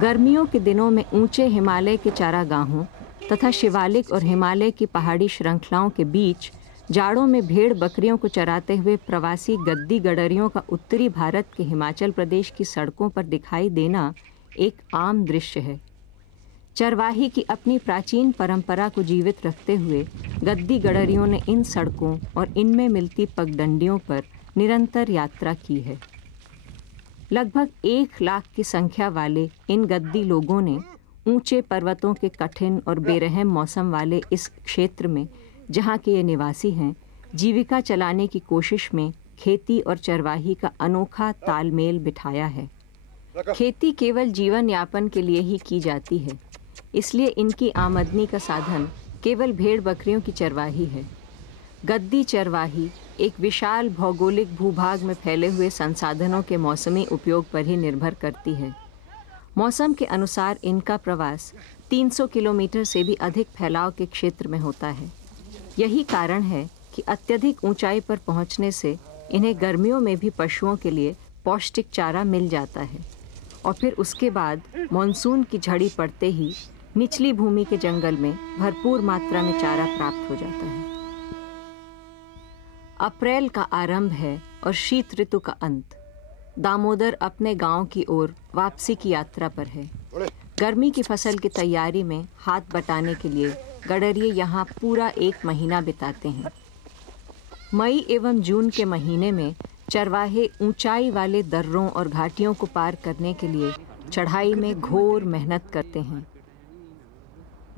गर्मियों के दिनों में ऊंचे हिमालय के चारागाहों तथा शिवालिक और हिमालय की पहाड़ी श्रृंखलाओं के बीच जाड़ों में भेड़ बकरियों को चराते हुए प्रवासी गद्दी गडरियों का उत्तरी भारत के हिमाचल प्रदेश की सड़कों पर दिखाई देना एक आम दृश्य है। चरवाही की अपनी प्राचीन परंपरा को जीवित रखते हुए गद्दी गडरियों ने इन सड़कों और इनमें मिलती पगडंडियों पर निरंतर यात्रा की है। लगभग 1 लाख की संख्या वाले इन गद्दी लोगों ने ऊंचे पर्वतों के कठिन और बेरहम मौसम वाले इस क्षेत्र में, जहाँ के ये निवासी हैं, जीविका चलाने की कोशिश में खेती और चरवाही का अनोखा तालमेल बिठाया है। खेती केवल जीवन यापन के लिए ही की जाती है, इसलिए इनकी आमदनी का साधन केवल भेड़ बकरियों की चरवाही है। गद्दी चरवाही एक विशाल भौगोलिक भूभाग में फैले हुए संसाधनों के मौसमी उपयोग पर ही निर्भर करती है। मौसम के अनुसार इनका प्रवास 300 किलोमीटर से भी अधिक फैलाव के क्षेत्र में होता है। यही कारण है कि अत्यधिक ऊंचाई पर पहुंचने से इन्हें गर्मियों में भी पशुओं के लिए पौष्टिक चारा मिल जाता है और फिर उसके बाद मानसून की झड़ी पड़ते ही निचली भूमि के जंगल में भरपूर मात्रा में चारा प्राप्त हो जाता है। अप्रैल का आरंभ है और शीत ऋतु का अंत। दामोदर अपने गांव की ओर वापसी की यात्रा पर है। गर्मी की फसल की तैयारी में हाथ बटाने के लिए गडरिये यहाँ पूरा 1 महीना बिताते हैं। मई एवं जून के महीने में चरवाहे ऊंचाई वाले दर्रों और घाटियों को पार करने के लिए चढ़ाई में घोर मेहनत करते हैं।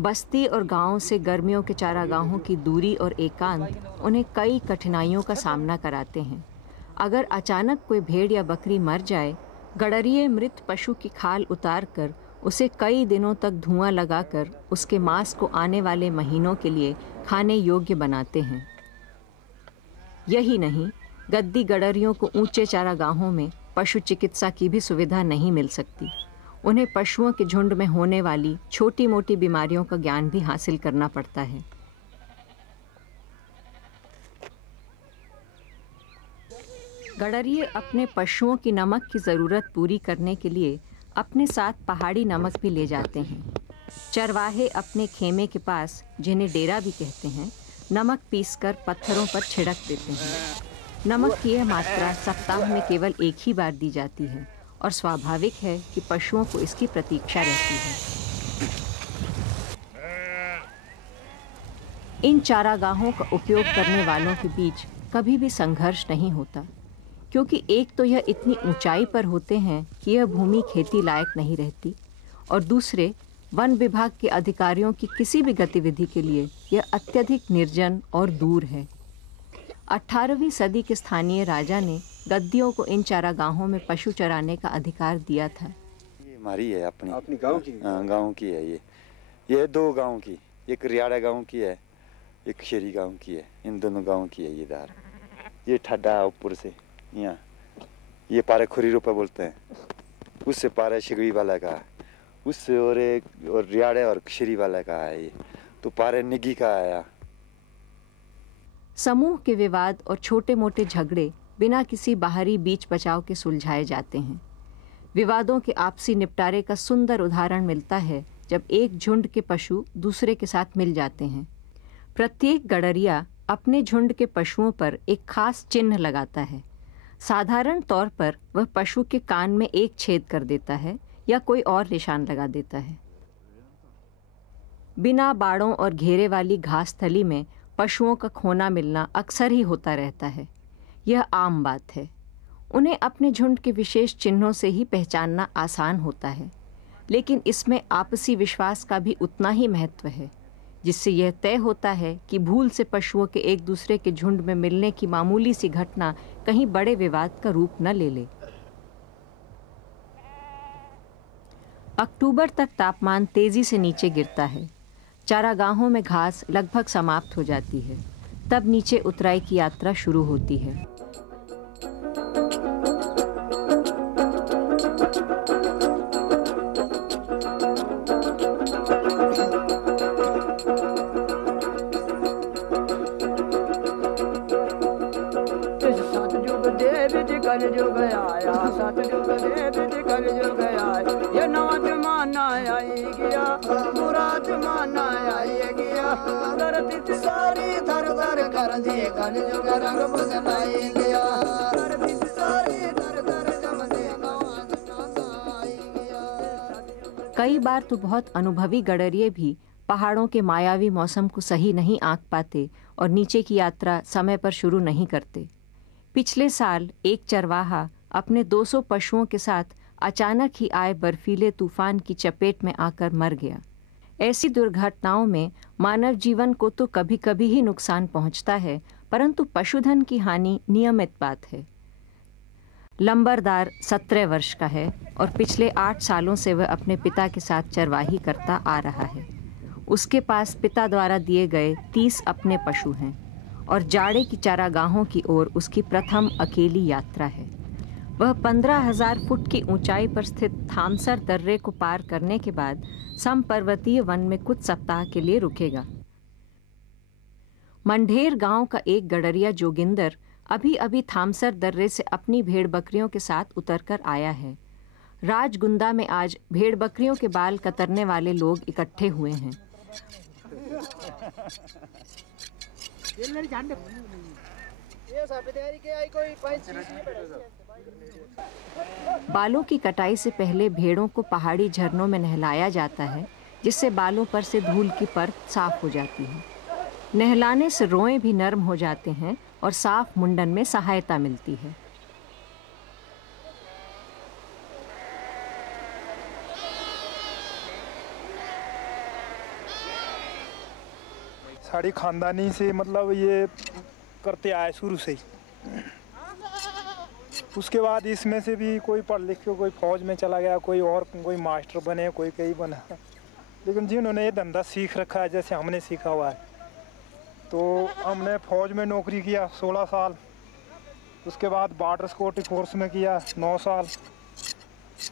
बस्ती और गांव से गर्मियों के चारागाहों की दूरी और एकांत उन्हें कई कठिनाइयों का सामना कराते हैं। अगर अचानक कोई भेड़ या बकरी मर जाए, गडरिये मृत पशु की खाल उतार कर उसे कई दिनों तक धुआं लगाकर उसके मांस को आने वाले महीनों के लिए खाने योग्य बनाते हैं। यही नहीं, गद्दी गडरियों को ऊंचे चारागाहों में पशु चिकित्सा की भी सुविधा नहीं मिल सकती। उन्हें पशुओं के झुंड में होने वाली छोटी मोटी बीमारियों का ज्ञान भी हासिल करना पड़ता है। गडरिये अपने पशुओं की नमक की ज़रूरत पूरी करने के लिए अपने साथ पहाड़ी नमक भी ले जाते हैं। चरवाहे अपने खेमे के पास, जिन्हें डेरा भी कहते हैं, नमक पीसकर पत्थरों पर छिड़क देते हैं। नमक की यह मात्रा सप्ताह में केवल 1 ही बार दी जाती है और स्वाभाविक है कि पशुओं को इसकी प्रतीक्षा रहती है। इन चारागाहों का उपयोग करने वालों के बीच कभी भी संघर्ष नहीं होता, क्योंकि एक तो यह इतनी ऊंचाई पर होते हैं कि यह भूमि खेती लायक नहीं रहती, और दूसरे, वन विभाग के अधिकारियों की किसी भी गतिविधि के लिए यह अत्यधिक निर्जन और दूर है। 18वीं सदी के स्थानीय राजा ने गद्दियों को इन चारागाहों में पशु चराने का अधिकार दिया था। ये हमारी है, अपनी गांव की? हाँ, गांव की है। ये 2 गांव की, एक रियाड़ा गांव की है, एक शेरी गांव की है। इन दोनों गांव की है ये दार। ये ठड्डा ऊपर से यहाँ, ये पारे खुरी रूपा बोलते हैं, उससे पारे शिगवी वाला का, उससे और रियाड़े और शेरी वाला का है। ये तो पारे निगी का आया। समूह के विवाद और छोटे मोटे झगड़े बिना किसी बाहरी बीच बचाव के सुलझाए जाते हैं। विवादों के आपसी निपटारे का सुंदर उदाहरण मिलता है जब एक झुंड के पशु दूसरे के साथ मिल जाते हैं। प्रत्येक गडरिया अपने झुंड के पशुओं पर एक खास चिन्ह लगाता है। साधारण तौर पर वह पशु के कान में एक छेद कर देता है या कोई और निशान लगा देता है। बिना बाड़ों और घेरे वाली घास थली में पशुओं का खोना मिलना अक्सर ही होता रहता है। यह आम बात है। उन्हें अपने झुंड के विशेष चिन्हों से ही पहचानना आसान होता है, लेकिन इसमें आपसी विश्वास का भी उतना ही महत्व है, जिससे यह तय होता है कि भूल से पशुओं के एक दूसरे के झुंड में मिलने की मामूली सी घटना कहीं बड़े विवाद का रूप न ले ले। अक्टूबर तक तापमान तेजी से नीचे गिरता है। चारागाहों में घास लगभग समाप्त हो जाती है। तब नीचे उतराई की यात्रा शुरू होती है। कलयुग आया, सतयुग दे विधि कलयुग आया, ये नवा जमाना आई गया, बुरा जमाना आई गया, धरती सारी धर धर कर दी, कलयुग रंग बदलाई गया, धरती सारी धर धर जम दे, नवा जमाना आई गया। कई बार तो बहुत अनुभवी गडरिये भी पहाड़ों के मायावी मौसम को सही नहीं आंक पाते और नीचे की यात्रा समय पर शुरू नहीं करते। पिछले साल एक चरवाहा अपने 200 पशुओं के साथ अचानक ही आए बर्फीले तूफान की चपेट में आकर मर गया। ऐसी दुर्घटनाओं में मानव जीवन को तो कभी कभी ही नुकसान पहुंचता है, परंतु पशुधन की हानि नियमित बात है। लंबरदार 17 वर्ष का है और पिछले 8 सालों से वह अपने पिता के साथ चरवाही करता आ रहा है। उसके पास पिता द्वारा दिए गए 30 अपने पशु हैं और जाड़े की चारागाहों की ओर उसकी प्रथम अकेली यात्रा है। वह 15,000 फुट की ऊंचाई पर स्थित थामसर दर्रे को पार करने के बाद समपर्वतीय वन में कुछ सप्ताह के लिए रुकेगा। मंढेर गांव का एक गडरिया जोगिंदर अभी अभी थामसर दर्रे से अपनी भेड़ बकरियों के साथ उतरकर आया है। राजगुंदा में आज भेड़ बकरियों के बाल कतरने वाले लोग इकट्ठे हुए हैं। बालों की कटाई से पहले भेड़ों को पहाड़ी झरनों में नहलाया जाता है, जिससे बालों पर से धूल की परत साफ हो जाती है। नहलाने से रोएं भी नरम हो जाते हैं और साफ मुंडन में सहायता मिलती है। साड़ी खानदानी से मतलब ये करते आए शुरू से ही। उसके बाद इसमें से भी कोई पढ़ लिख के कोई फौज में चला गया, कोई और कोई मास्टर बने, कोई कहीं बना। लेकिन जिन्होंने ये धंधा सीख रखा है जैसे हमने सीखा हुआ है, तो हमने फौज में नौकरी किया 16 साल। उसके बाद बॉर्डर सिक्योरिटी फोर्स में किया 9 साल।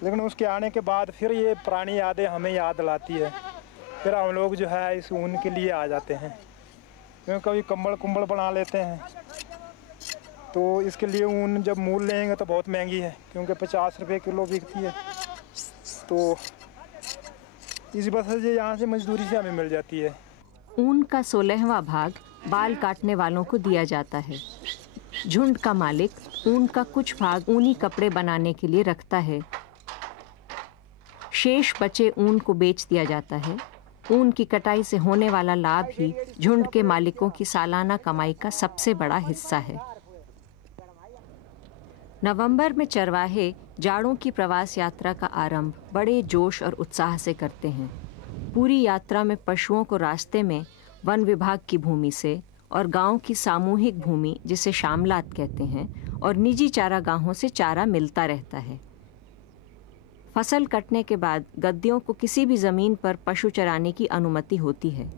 लेकिन उसके आने के बाद फिर ये पुरानी यादें हमें याद दिलाती है। फिर हम लोग जो है इस ऊन के लिए आ जाते हैं, क्योंकि कभी कंबल कुंबल बना लेते हैं। तो इसके लिए ऊन जब मूल लेंगे तो बहुत महंगी है, क्योंकि 50 रुपये किलो बिकती है। तो इस वजह से यहाँ से मजदूरी से हमें मिल जाती है। ऊन का 16वां भाग बाल काटने वालों को दिया जाता है। झुंड का मालिक ऊन का कुछ भाग ऊनी कपड़े बनाने के लिए रखता है। शेष बचे ऊन को बेच दिया जाता है। ऊन की कटाई से होने वाला लाभ ही झुंड के मालिकों की सालाना कमाई का सबसे बड़ा हिस्सा है। नवंबर में चरवाहे जाड़ों की प्रवास यात्रा का आरंभ बड़े जोश और उत्साह से करते हैं। पूरी यात्रा में पशुओं को रास्ते में वन विभाग की भूमि से और गांव की सामूहिक भूमि, जिसे शामलात कहते हैं, और निजी चारागाहों से चारा मिलता रहता है। फसल कटने के बाद गद्दियों को किसी भी ज़मीन पर पशु चराने की अनुमति होती है।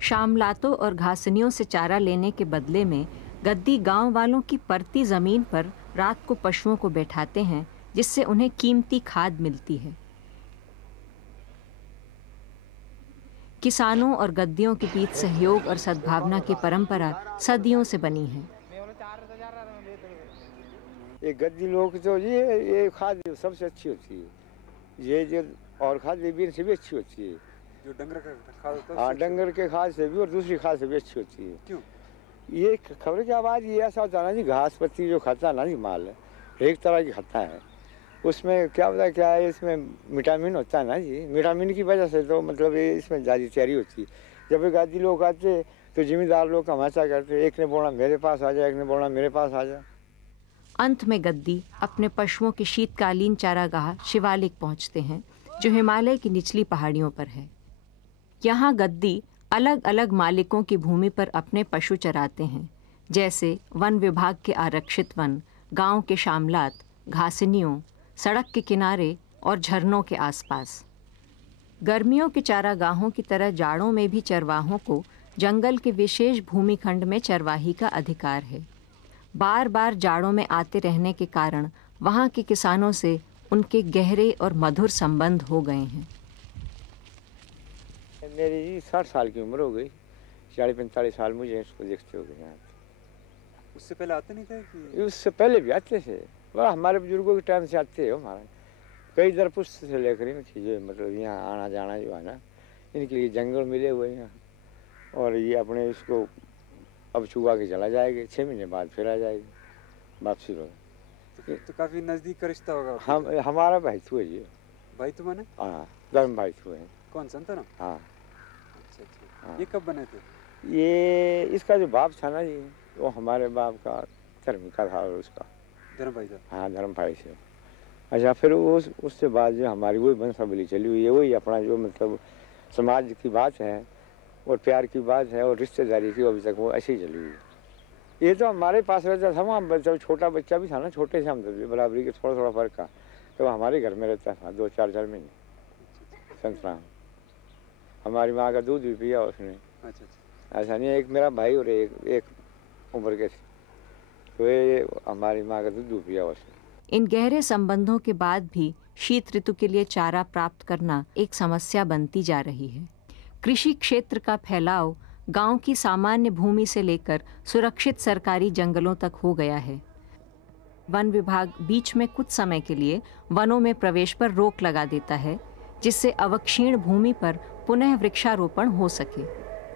शामलातों और घासनियों से चारा लेने के बदले में गद्दी गांव वालों की परती ज़मीन पर रात को पशुओं को बैठाते हैं, जिससे उन्हें कीमती खाद मिलती है। किसानों और गद्दियों के बीच सहयोग और सद्भावना की परंपरा सदियों से बनी है। ये गद्दी लोग तो ये खाद सबसे अच्छी होती है। ये जो और खाद भी से भी अच्छी होती है, जो डंगर का खाद होता है। हाँ, डंगर के खाद से भी और दूसरी खाद से भी अच्छी होती है। क्यों? ये खबर की आवाज़ ये ऐसा होता है ना जी, घास पत्ती जो खाता है ना जी माल, एक तरह की खाता है। उसमें क्या होता है, क्या है, इसमें विटामिन होता है ना जी। विटामिन की वजह से तो मतलब ये इसमें ज़्यादा तैयारी होती है। जब ये गादी लोग आते तो जिम्मेदार लोग हमाशा करते, एक ने बोला मेरे पास आ जाए, एक ने बोला मेरे पास आ जाए। अंत में गद्दी अपने पशुओं के शीतकालीन चारागाह शिवालिक पहुंचते हैं, जो हिमालय की निचली पहाड़ियों पर है। यहाँ गद्दी अलग अलग मालिकों की भूमि पर अपने पशु चराते हैं, जैसे वन विभाग के आरक्षित वन, गांव के शामलात, घासनियों, सड़क के किनारे और झरनों के आसपास। गर्मियों के चारागाहों की तरह जाड़ों में भी चरवाहों को जंगल के विशेष भूमिखंड में चरवाही का अधिकार है। बार बार जाड़ों में आते रहने के कारण वहाँ के किसानों से उनके गहरे और मधुर संबंध हो गए हैं। मेरी 60 साल की उम्र हो गई, 40-45 साल मुझे इसको देखते हो गए। उससे पहले आते नहीं थे कि? उससे पहले भी आते थे, वह हमारे बुजुर्गों के टाइम से आते हो हमारा, कई दरपुस्त से लेकर इन चीज़ें मतलब यहाँ आना जाना जो है ना, इनके लिए जंगल मिले हुए हैं यहाँ। और ये अपने इसको अब छुआ के चला जाएगा, 6 महीने बाद फिर आ जाएगी वापसी हो। तो काफी नजदीक का रिश्ता होगा। हम हमारा भाई हुए जी। भाई तो माने? हाँ, धर्म भाई हुए हैं। कौन संतरम? हाँ। अच्छा अच्छा। हाँ। ये कब बने थे? ये इसका जो बाप था ना जी, वो हमारे बाप का धर्म का था और उसका धर्म भाई था। हाँ, धर्म भाई से। अच्छा, फिर उससे बाद जो हमारी वही वंशावली चली हुई है, वही अपना जो मतलब समाज की बात है और प्यार की बात है और रिश्तेदारी की, अभी तक वो ऐसी चली हुई है। ये तो हमारे पास रहता था, वहाँ जब छोटा बच्चा भी था ना, छोटे से हम तो बराबरी के थोड़ा थोड़ा फर्क था, तो हमारे घर में रहता था 2-4 महीने। संतराम हमारी माँ का दूध भी पिया उसने। अच्छा अच्छा। ऐसा नहीं है, एक मेरा भाई और एक उम्र के थे, तो ये हमारी माँ का दूध पिया उसने। इन गहरे संबंधों के बाद भी शीत ऋतु के लिए चारा प्राप्त करना एक समस्या बनती जा रही है। कृषि क्षेत्र का फैलाव गांव की सामान्य भूमि से लेकर सुरक्षित सरकारी जंगलों तक हो गया है। वन विभाग बीच में कुछ समय के लिए वनों में प्रवेश पर रोक लगा देता है, जिससे अवक्षीण भूमि पर पुनः वृक्षारोपण हो सके।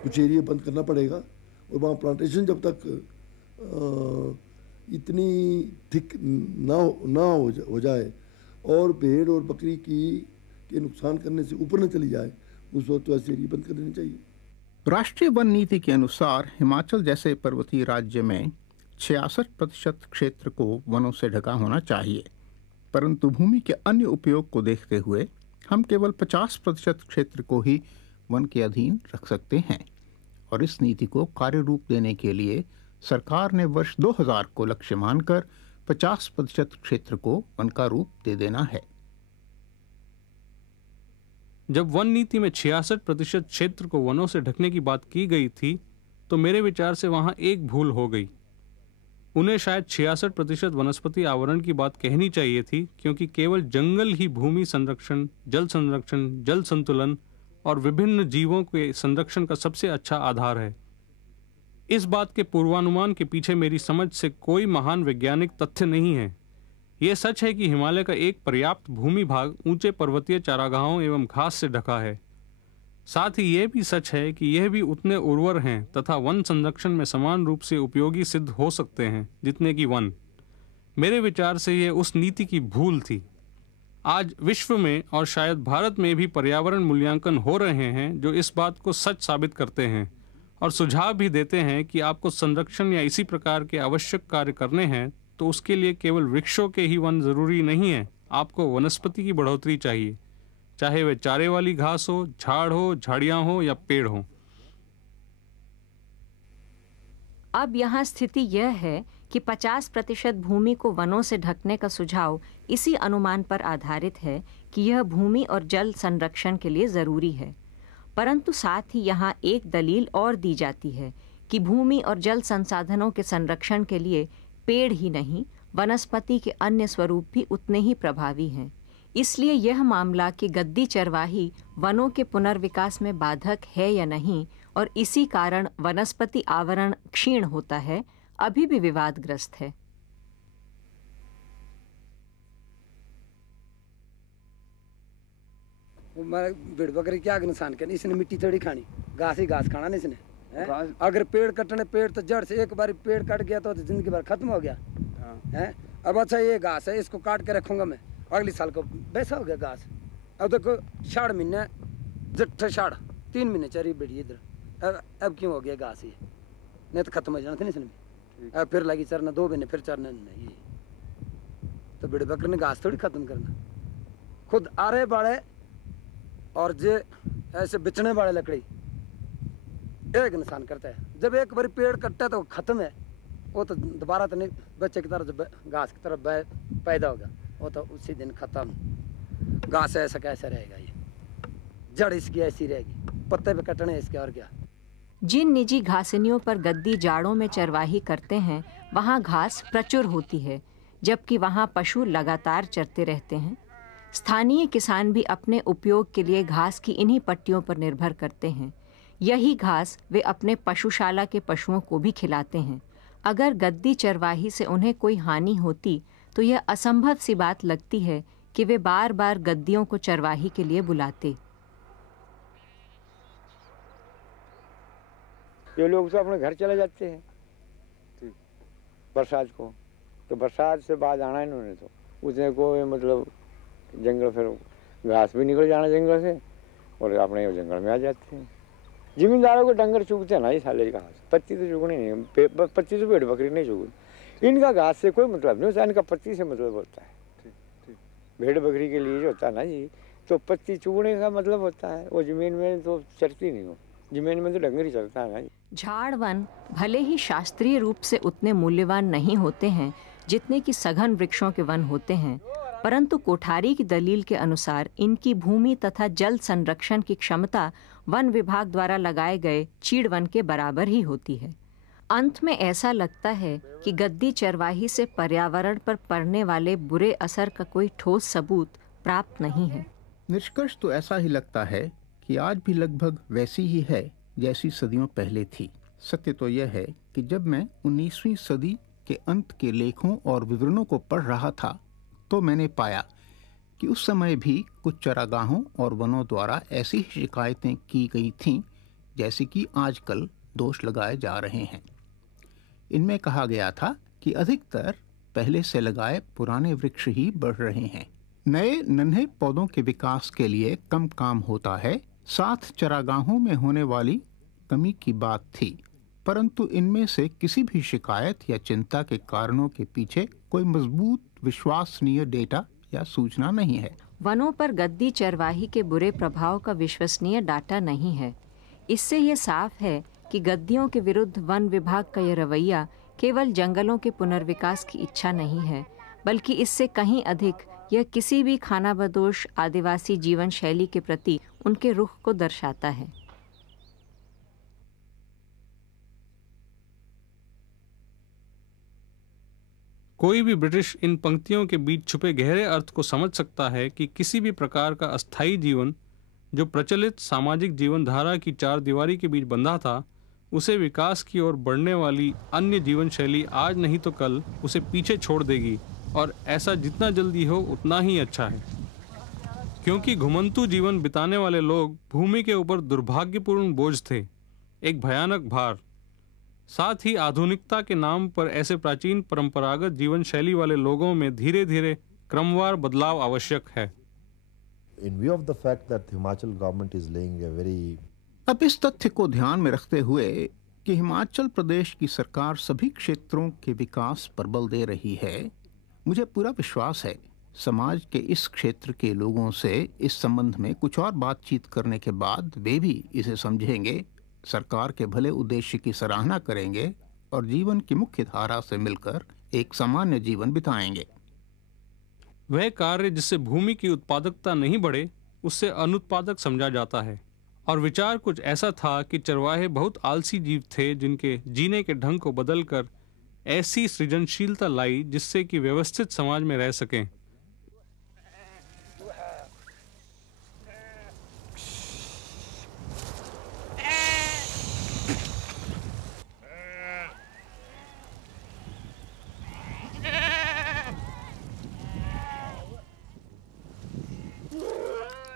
कुछ एरिया बंद करना पड़ेगा और वहाँ प्लांटेशन जब तक इतनी थिक ना हो जाए और भेड़ और बकरी के नुकसान करने से ऊपर न चली जाए, उस वक्त तो ऐसे एरिया बंद कर देनी चाहिए। राष्ट्रीय वन नीति के अनुसार हिमाचल जैसे पर्वतीय राज्य में 66% क्षेत्र को वनों से ढका होना चाहिए, परंतु भूमि के अन्य उपयोग को देखते हुए हम केवल 50% क्षेत्र को ही वन के अधीन रख सकते हैं। और इस नीति को कार्य रूप देने के लिए सरकार ने वर्ष 2000 को लक्ष्य मानकर 50% क्षेत्र को वन का रूप दे देना है। जब वन नीति में 66% क्षेत्र को वनों से ढकने की बात की गई थी, तो मेरे विचार से वहां एक भूल हो गई। उन्हें शायद 66% वनस्पति आवरण की बात कहनी चाहिए थी, क्योंकि केवल जंगल ही भूमि संरक्षण, जल संतुलन और विभिन्न जीवों के संरक्षण का सबसे अच्छा आधार है। इस बात के पूर्वानुमान के पीछे मेरी समझ से कोई महान वैज्ञानिक तथ्य नहीं है। यह सच है कि हिमालय का एक पर्याप्त भूमि भाग ऊंचे पर्वतीय चारागाहों एवं घास से ढका है। साथ ही यह भी सच है कि यह भी उतने उर्वर हैं तथा वन संरक्षण में समान रूप से उपयोगी सिद्ध हो सकते हैं जितने कि वन। मेरे विचार से यह उस नीति की भूल थी। आज विश्व में और शायद भारत में भी पर्यावरण मूल्यांकन हो रहे हैं जो इस बात को सच साबित करते हैं और सुझाव भी देते हैं कि आपको संरक्षण या इसी प्रकार के आवश्यक कार्य करने हैं तो उसके लिए केवल वृक्षों के ही वन जरूरी नहीं है, आपको वनस्पति की बढ़ोतरी चाहिए, चाहे वे चारे वाली घास हो, झाड़ हो, झाड़ियां हो या पेड़ हो। अब यहाँ स्थिति यह है कि 50% भूमि को वनों से ढकने का सुझाव इसी अनुमान पर आधारित है कि यह भूमि और जल संरक्षण के लिए जरूरी है, परंतु साथ ही यहाँ एक दलील और दी जाती है कि भूमि और जल संसाधनों के संरक्षण के लिए पेड़ ही नहीं, वनस्पति के अन्य स्वरूप भी उतने ही प्रभावी हैं। इसलिए यह मामला कि गद्दी चरवाही वनों के पुनर्विकास में बाधक है या नहीं और इसी कारण वनस्पति आवरण क्षीण होता है, अभी भी विवादग्रस्त है। भेड़ बकरी क्या नुकसान करनी, इसने मिट्टी थोड़ी खानी, घास ही घास खाना नहीं इसने। अगर पेड़ कटने, पेड़ तो जड़ से एक बार पेड़ कट गया तो जिंदगी भर खत्म हो गया है। अब अच्छा ये घास है, इसको काट के रखूंगा मैं, अगले साल को वैसा हो गया घास। अब देखो 6 महीने जट्ठे 3 महीने चरी बेड़ी इधर, अब क्यों हो गया घास, ये नहीं तो खत्म हो जाना था इसने। अब फिर लगी चरना, 2 महीने फिर चरना नहीं, तो भेड़ बकरी ने घास थोड़ी खत्म करना। खुद आरे बाड़े और जे ऐसे बिचने वाले लकड़ी एक नुकसान करता है। जब एक बार पेड़ कटता है तो खत्म है, वो तो दोबारा तो नहीं बच्चे की तरह जब घास की तरफ पैदा होगा वो तो उसी दिन खत्म। घास ऐसा कैसा रहेगा, ये जड़ इसकी ऐसी रहेगी, पत्ते पे कटने इसके और क्या। जिन निजी घासनियों पर गद्दी जाड़ों में चरवाही करते हैं वहाँ घास प्रचुर होती है, जबकि वहाँ पशु लगातार चरते रहते हैं। स्थानीय किसान भी अपने उपयोग के लिए घास की इन्हीं पट्टियों पर निर्भर करते हैं। यही घास वे अपने पशुशाला के पशुओं को भी खिलाते हैं। अगर गद्दी चरवाही से उन्हें कोई हानि होती तो यह असंभव सी बात लगती है कि वे बार बार गद्दियों को चरवाही के लिए बुलाते। ये लोग तो अपने घर चले जाते हैं बरसात को, तो बरसात से बाद आना इन्होंने तो उसने को मतलब जंगल, फिर घास भी निकल जाना जंगल से और अपने जंगल में आ जाते हैं। जिम्मेदारों को डंगर चुगते हैं ना ये साले घास, पत्ती तो चुगनी नहीं, पत्ती तो भेड़ बकरी नहीं चुगनी। इनका घास से कोई मतलब नहीं होता, इनका पत्ती से मतलब होता है। भेड़ बकरी के लिए जो होता है ना जी, तो पत्ती चुगने का मतलब होता है। वो जमीन में तो चरती नहीं हो, जमीन में तो डंगर ही चलता है ना जी। झाड़ वन भले ही शास्त्रीय रूप से उतने मूल्यवान नहीं होते हैं जितने कि सघन वृक्षों के वन होते हैं, परंतु कोठारी की दलील के अनुसार इनकी भूमि तथा जल संरक्षण की क्षमता वन विभाग द्वारा लगाए गए चीड़ वन के बराबर ही होती है। अंत में ऐसा लगता है कि गद्दी चरवाही से पर्यावरण पर पड़ने वाले बुरे असर का कोई ठोस सबूत प्राप्त नहीं है। निष्कर्ष तो ऐसा ही लगता है कि आज भी लगभग वैसी ही है जैसी सदियों पहले थी। सत्य तो यह है कि जब मैं 19वीं सदी के अंत के लेखों और विवरणों को पढ़ रहा था तो मैंने पाया कि उस समय भी कुछ चरागाहों और वनों द्वारा ऐसी ही शिकायतें की गई थीं जैसे कि आजकल दोष लगाए जा रहे हैं। इनमें कहा गया था कि अधिकतर पहले से लगाए पुराने वृक्ष ही बढ़ रहे हैं, नए नन्हे पौधों के विकास के लिए कम काम होता है, साथ चरागाहों में होने वाली कमी की बात थी, परंतु इनमें से किसी भी शिकायत या चिंता के कारणों के पीछे कोई मजबूत विश्वसनीय डेटा या सूचना नहीं है। वनों पर गद्दी चरवाही के बुरे प्रभाव का विश्वसनीय डाटा नहीं है। इससे ये साफ है कि गद्दियों के विरुद्ध वन विभाग का यह रवैया केवल जंगलों के पुनर्विकास की इच्छा नहीं है, बल्कि इससे कहीं अधिक यह किसी भी खानाबदोश आदिवासी जीवन शैली के प्रति उनके रुख को दर्शाता है। कोई भी ब्रिटिश इन पंक्तियों के बीच छुपे गहरे अर्थ को समझ सकता है कि किसी भी प्रकार का अस्थायी जीवन जो प्रचलित सामाजिक जीवन धारा की चार दीवारी के बीच बंधा था, उसे विकास की ओर बढ़ने वाली अन्य जीवन शैली आज नहीं तो कल उसे पीछे छोड़ देगी, और ऐसा जितना जल्दी हो उतना ही अच्छा है, क्योंकि घुमंतू जीवन बिताने वाले लोग भूमि के ऊपर दुर्भाग्यपूर्ण बोझ थे, एक भयानक भार। साथ ही आधुनिकता के नाम पर ऐसे प्राचीन परंपरागत जीवन शैली वाले लोगों में धीरे धीरे क्रमवार बदलाव आवश्यक है। In view of the fact that the Himachal government is laying a very अब इस तथ्य को ध्यान में रखते हुए कि हिमाचल प्रदेश की सरकार सभी क्षेत्रों के विकास पर बल दे रही है, मुझे पूरा विश्वास है समाज के इस क्षेत्र के लोगों से इस संबंध में कुछ और बातचीत करने के बाद वे भी इसे समझेंगे, सरकार के भले उद्देश्य की सराहना करेंगे और जीवन की मुख्य धारा से मिलकर एक सामान्य जीवन बिताएंगे। वह कार्य जिससे भूमि की उत्पादकता नहीं बढ़े उससे अनुत्पादक समझा जाता है, और विचार कुछ ऐसा था कि चरवाहे बहुत आलसी जीव थे जिनके जीने के ढंग को बदलकर ऐसी सृजनशीलता लाई जिससे कि व्यवस्थित समाज में रह सकें।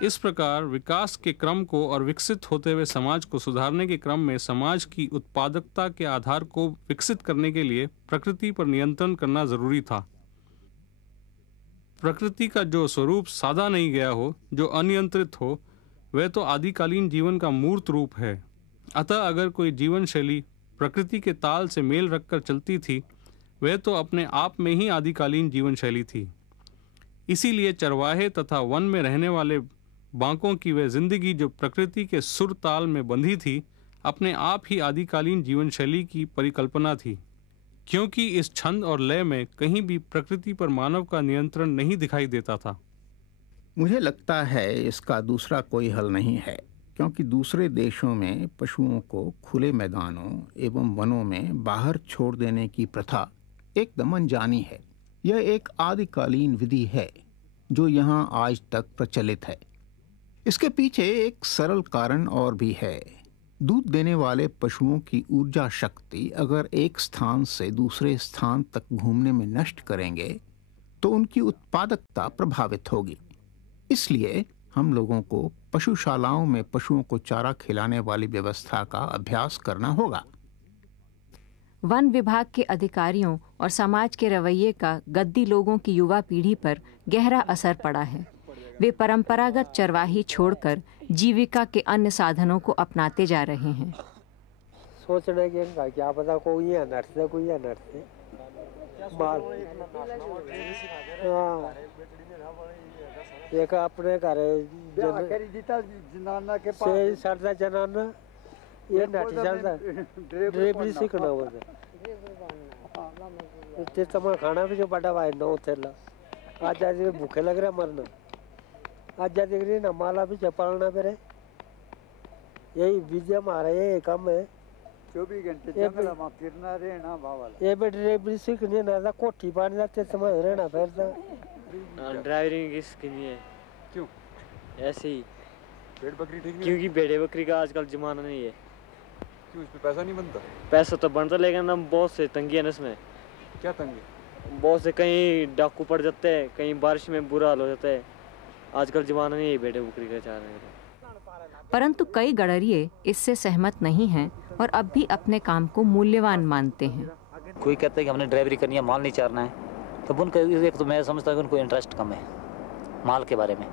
इस प्रकार विकास के क्रम को और विकसित होते हुए समाज को सुधारने के क्रम में समाज की उत्पादकता के आधार को विकसित करने के लिए प्रकृति पर नियंत्रण करना जरूरी था। प्रकृति का जो स्वरूप साधा नहीं गया हो, जो अनियंत्रित हो, वह तो आदिकालीन जीवन का मूर्त रूप है। अतः अगर कोई जीवन शैली प्रकृति के ताल से मेल रखकर चलती थी, वह तो अपने आप में ही आदिकालीन जीवन शैली थी। इसीलिए चरवाहे तथा वन में रहने वाले बांकों की वह जिंदगी जो प्रकृति के सुर ताल में बंधी थी, अपने आप ही आदिकालीन जीवन शैली की परिकल्पना थी, क्योंकि इस छंद और लय में कहीं भी प्रकृति पर मानव का नियंत्रण नहीं दिखाई देता था। मुझे लगता है इसका दूसरा कोई हल नहीं है, क्योंकि दूसरे देशों में पशुओं को खुले मैदानों एवं वनों में बाहर छोड़ देने की प्रथा एकदम अनजानी है। यह एक आदिकालीन विधि है जो यहाँ आज तक प्रचलित है। इसके पीछे एक सरल कारण और भी है। दूध देने वाले पशुओं की ऊर्जा शक्ति अगर एक स्थान से दूसरे स्थान तक घूमने में नष्ट करेंगे तो उनकी उत्पादकता प्रभावित होगी। इसलिए हम लोगों को पशुशालाओं में पशुओं को चारा खिलाने वाली व्यवस्था का अभ्यास करना होगा। वन विभाग के अधिकारियों और समाज के रवैये का गद्दी लोगों की युवा पीढ़ी पर गहरा असर पड़ा है। वे परंपरागत चरवाही छोड़कर जीविका के अन्य साधनों को अपनाते जा रहे हैं। सोचने के क्या पता कोई है नट से कोई है नट से माल एक अपने घर से सरदा जनाना ये नट चलता ड्राइवरी सीखना होता इतने तमा खाना भी जो बड़ा भाई नौ थेला आज आज भूखे लग रहा मरना आज आज देख ना माला भी चपालना पे यही विजय मारा ये काम है 24 घंटे जंगल में फिरना रहना बावल ये भी ड्राइवरी सीखने ना था कोठी बांध जाते समय रहना फिरता ड्राइविंग इसके लिए क्यों ऐसे ही भेड़ बकरी ठीक नहीं क्योंकि भेड़े बकरी का आजकल जमाना नहीं है। क्यों इस पे पैसा नहीं बनता? पैसा तो बनता लेकिन हम बहुत से तंगी है ना इसमें। क्या तंगी? बहुत से कहीं डाकू पड़ जाते हैं, कहीं बारिश में बुरा हाल हो जाता है। आजकल जमाना नहीं है भेड़े बकरी का चारा है। परंतु कई गडरिये इससे सहमत नहीं हैं और अब भी अपने काम को मूल्यवान मानते हैं। कोई कहता है कि हमने ड्राइवरी करनी है, माल नहीं चारना है, तब उनका एक तो मैं समझता हूँ कि उनको इंटरेस्ट कम है माल के बारे में।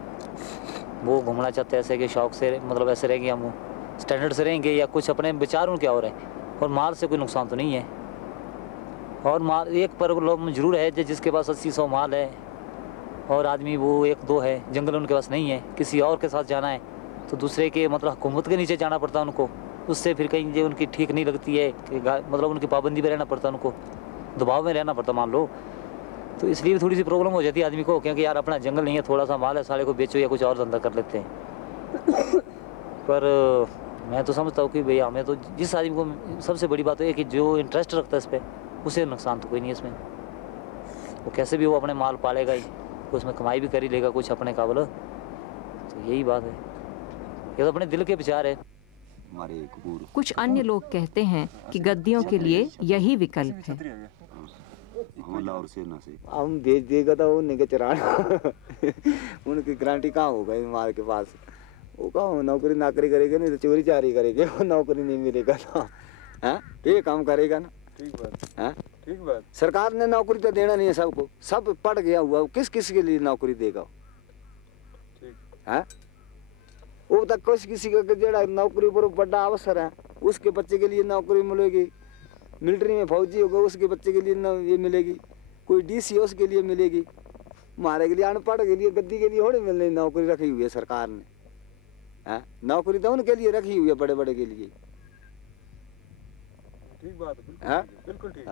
वो घूमना चाहते हैं ऐसे कि शौक से, मतलब ऐसे रहेंगे हम स्टैंडर्ड से रहेंगे या कुछ अपने विचार उनके और हैं। और माल से कोई नुकसान तो नहीं है। और माल एक प्रॉब्लम जरूर है जिसके पास 80-100 माल है और आदमी वो 1-2 है, जंगल उनके पास नहीं है, किसी और के साथ जाना है तो दूसरे के मतलब हुकूमत के नीचे जाना पड़ता है उनको। उससे फिर कहीं जो उनकी ठीक नहीं लगती है कि मतलब उनकी पाबंदी में रहना पड़ता है, उनको दबाव में रहना पड़ता मान लो। तो इसलिए थोड़ी सी प्रॉब्लम हो जाती है आदमी को, क्योंकि यार अपना जंगल नहीं है, थोड़ा सा माल है, साले को बेचो या कुछ और धंधा कर लेते हैं। पर मैं तो समझता हूँ कि भैया हमें तो जिस आदमी को सबसे बड़ी बात है कि जो इंटरेस्ट रखता है इस पर, उसे नुकसान तो कोई नहीं है इसमें। वो कैसे भी वो अपने माल पालेगा ही, उसमें कमाई भी कर ही लेगा कुछ अपने काबल। तो यही बात है, ये तो अपने दिल के विचार है। कुछ अन्य लोग कहते हैं कि गद्दियों के लिए यही विकल्प है। हम भेज देगा तो उनके चराना उनकी गारंटी कहाँ होगा माल के पास। वो कहाँ नौकरी नाकरी करेगा, नहीं तो चोरी चारी करेगा, वो नौकरी नहीं मिलेगा तो है ये काम करेगा ना। ठीक बात है, ठीक बात। सरकार ने नौकरी तो देना नहीं है सबको, सब पढ़ गया हुआ, किस किस के लिए नौकरी देगा है? वो तक किसी का जड़ा नौकरी पर बड़ा अवसर है, उसके बच्चे के लिए नौकरी मिलेगी। मिलिट्री में फौजी होगा उसके बच्चे के लिए ये मिलेगी, कोई डीसी है उसके लिए मिलेगी। हमारे के लिए अनपढ़ के लिए गद्दी के लिए थोड़ी मिलने नौकरी रखी हुई है सरकार ने है? नौकरी तो उनके लिए रखी हुई है, बड़े बड़े के लिए। ठीक बात है, बिल्कुल ठीक।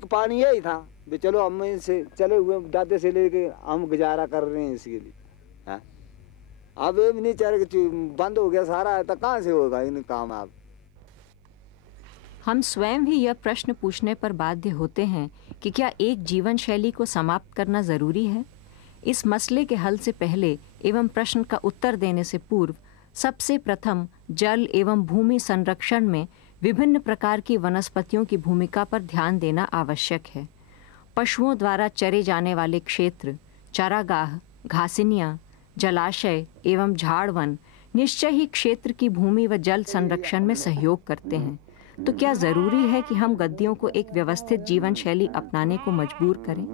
तो पानी यही था भी चलो हम इनसे चले हुए दादे से लेके हम गुजारा कर रहे हैं इसके लिए है? अब ये भी नहीं चाह रहे, बंद हो गया सारा, तो कहाँ से होगा इन काम। आप हम स्वयं भी यह प्रश्न पूछने पर बाध्य होते हैं कि क्या एक जीवन शैली को समाप्त करना जरूरी है? इस मसले के हल से पहले एवं प्रश्न का उत्तर देने से पूर्व सबसे प्रथम जल एवं भूमि संरक्षण में विभिन्न प्रकार की वनस्पतियों की भूमिका पर ध्यान देना आवश्यक है। पशुओं द्वारा चरे जाने वाले क्षेत्र, चारागाह, घासिनियाँ, जलाशय एवं झाड़वन निश्चय ही क्षेत्र की भूमि व जल संरक्षण में सहयोग करते हैं। तो क्या जरूरी है कि हम गद्दियों को एक व्यवस्थित जीवन शैली अपनाने को मजबूर करें?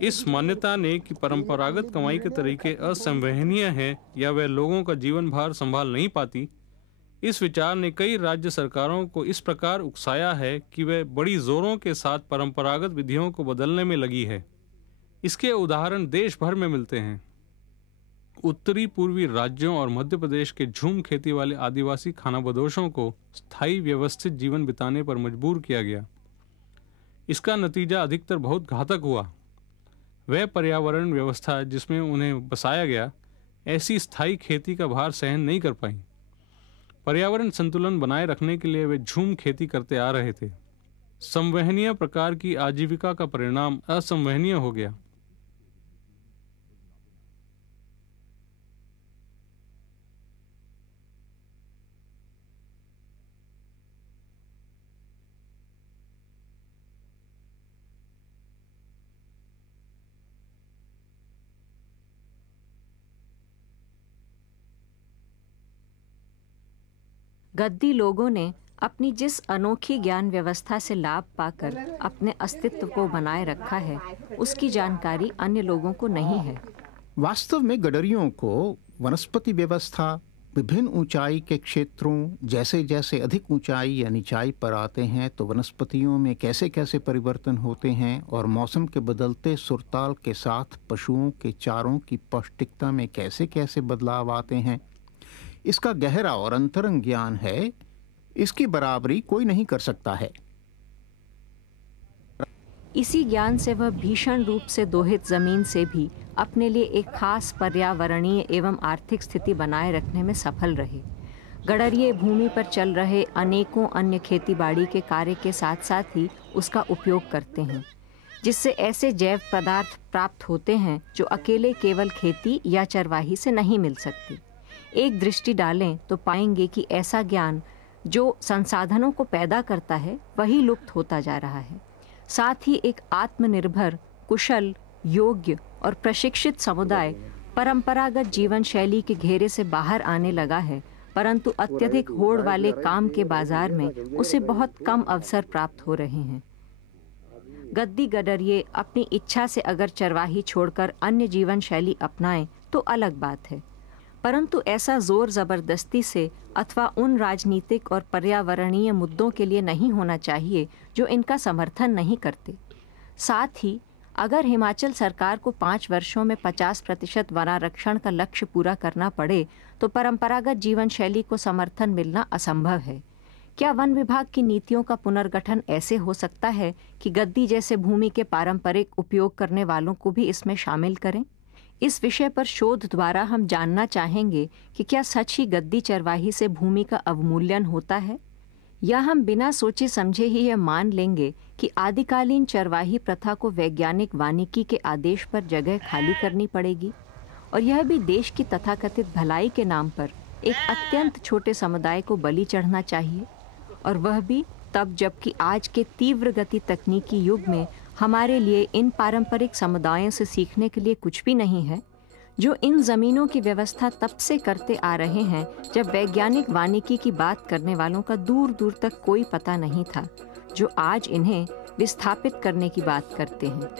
इस मान्यता ने कि परंपरागत कमाई के तरीके असंवहनीय हैं या वह लोगों का जीवन भार संभाल नहीं पाती, इस विचार ने कई राज्य सरकारों को इस प्रकार उकसाया है कि वह बड़ी जोरों के साथ परंपरागत विधियों को बदलने में लगी है। इसके उदाहरण देश भर में मिलते हैं। उत्तरी पूर्वी राज्यों और मध्य प्रदेश के झूम खेती वाले आदिवासी खानाबदोशों को स्थायी व्यवस्थित जीवन बिताने पर मजबूर किया गया। इसका नतीजा अधिकतर बहुत घातक हुआ। वह पर्यावरण व्यवस्था जिसमें उन्हें बसाया गया, ऐसी स्थायी खेती का भार सहन नहीं कर पाई। पर्यावरण संतुलन बनाए रखने के लिए वे झूम खेती करते आ रहे थे। संवहनीय प्रकार की आजीविका का परिणाम असंवहनीय हो गया। गद्दी लोगों ने अपनी जिस अनोखी ज्ञान व्यवस्था से लाभ पाकर अपने अस्तित्व को बनाए रखा है, उसकी जानकारी अन्य लोगों को नहीं है। वास्तव में गडरियों को वनस्पति व्यवस्था, विभिन्न ऊंचाई के क्षेत्रों, जैसे जैसे अधिक ऊंचाई या निचाई पर आते हैं तो वनस्पतियों में कैसे कैसे परिवर्तन होते हैं और मौसम के बदलते सुरताल के साथ पशुओं के चारों की पौष्टिकता में कैसे कैसे बदलाव आते हैं, इसका गहरा और अंतरंग ज्ञान है। इसकी बराबरी कोई नहीं कर सकता है। इसी ज्ञान से वह भीषण रूप से दोहित जमीन से भी अपने लिए एक खास पर्यावरणीय एवं आर्थिक स्थिति बनाए रखने में सफल रहे। गडरिये भूमि पर चल रहे अनेकों अन्य खेतीबाड़ी के कार्य के साथ साथ ही उसका उपयोग करते हैं, जिससे ऐसे जैव पदार्थ प्राप्त होते हैं जो अकेले केवल खेती या चरवाही से नहीं मिल सकती। एक दृष्टि डालें तो पाएंगे कि ऐसा ज्ञान जो संसाधनों को पैदा करता है वही लुप्त होता जा रहा है। साथ ही एक आत्मनिर्भर, कुशल, योग्य और प्रशिक्षित समुदाय परंपरागत जीवन शैली के घेरे से बाहर आने लगा है, परंतु अत्यधिक होड़ वाले काम के बाजार में उसे बहुत कम अवसर प्राप्त हो रहे हैं। गद्दी गडरिये अपनी इच्छा से अगर चरवाही छोड़कर अन्य जीवन शैली अपनाएं तो अलग बात है, परंतु ऐसा जोर जबरदस्ती से अथवा उन राजनीतिक और पर्यावरणीय मुद्दों के लिए नहीं होना चाहिए जो इनका समर्थन नहीं करते। साथ ही अगर हिमाचल सरकार को 5 वर्षों में 50% वनारक्षण का लक्ष्य पूरा करना पड़े तो परंपरागत जीवन शैली को समर्थन मिलना असंभव है। क्या वन विभाग की नीतियों का पुनर्गठन ऐसे हो सकता है कि गद्दी जैसे भूमि के पारंपरिक उपयोग करने वालों को भी इसमें शामिल करें? इस विषय पर शोध द्वारा हम जानना चाहेंगे कि क्या सच ही गद्दी चरवाही से भूमि का अवमूल्यन होता है, या हम बिना सोचे समझे ही यह मान लेंगे कि आदिकालीन चरवाही प्रथा को वैज्ञानिक वानिकी के आदेश पर जगह खाली करनी पड़ेगी और यह भी देश की तथाकथित भलाई के नाम पर एक अत्यंत छोटे समुदाय को बलि चढ़ना चाहिए, और वह भी तब जबकि आज के तीव्र गति तकनीकी युग में हमारे लिए इन पारंपरिक समुदायों से सीखने के लिए कुछ भी नहीं है, जो इन ज़मीनों की व्यवस्था तब से करते आ रहे हैं जब वैज्ञानिक वानिकी की बात करने वालों का दूर दूर तक कोई पता नहीं था, जो आज इन्हें विस्थापित करने की बात करते हैं।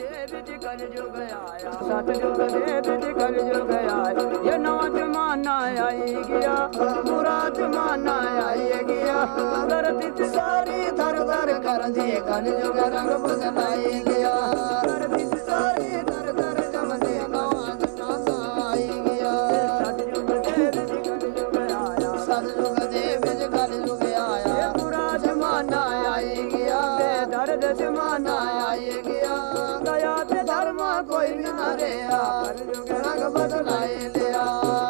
ये नवा जमाना आई गया, बुरा जमाना आई गया, धरती सारी धर धर कर दिए, कलयुग रंग बदलाई गया, धरती सारी धर धर कर दिए, नवा जमाना आई गया, सतयुग दे बिच कलयुग आया, ये बुरा जमाना आई गया, बेदर्द जमाना आई गया, दया ते धर्म कोई न रेया, कलयुग रंग बदलाई लिया,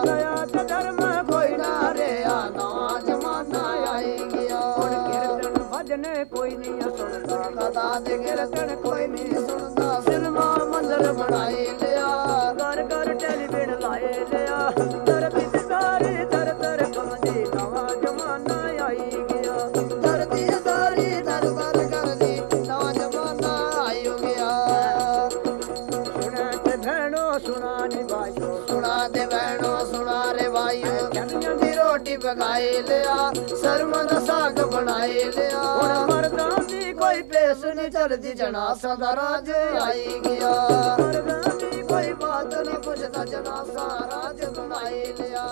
दया ते धर्म कोई न रेया, नवा जमाना आई गया, कीर्तन भजन कोई नहीं सुनता, कथा दे कीर्तन कोई नहीं सुनता, सिनेमा मंदिर बनाई लिया, घर घर टेलीविजन लाए लिया, धरती सारी धर धर कमदी, नवा जमाना आई गया, धरती सारी धर धर कर दी, नवा जमाना आई गया, सुना ते बहनो सुना नी भाइयों, सुना दे बहनो सुना रे भाइयों, चनिया दी रोटी पकाई लिया, सरमों दा साग बनाई लिया, हुण मर्दां दी कोई पेश नहीं चलदी, जनासा दा राज आई गया, मर्दां दी कोई बात नहीं पुछदा, जनासा राज बनाई लिया।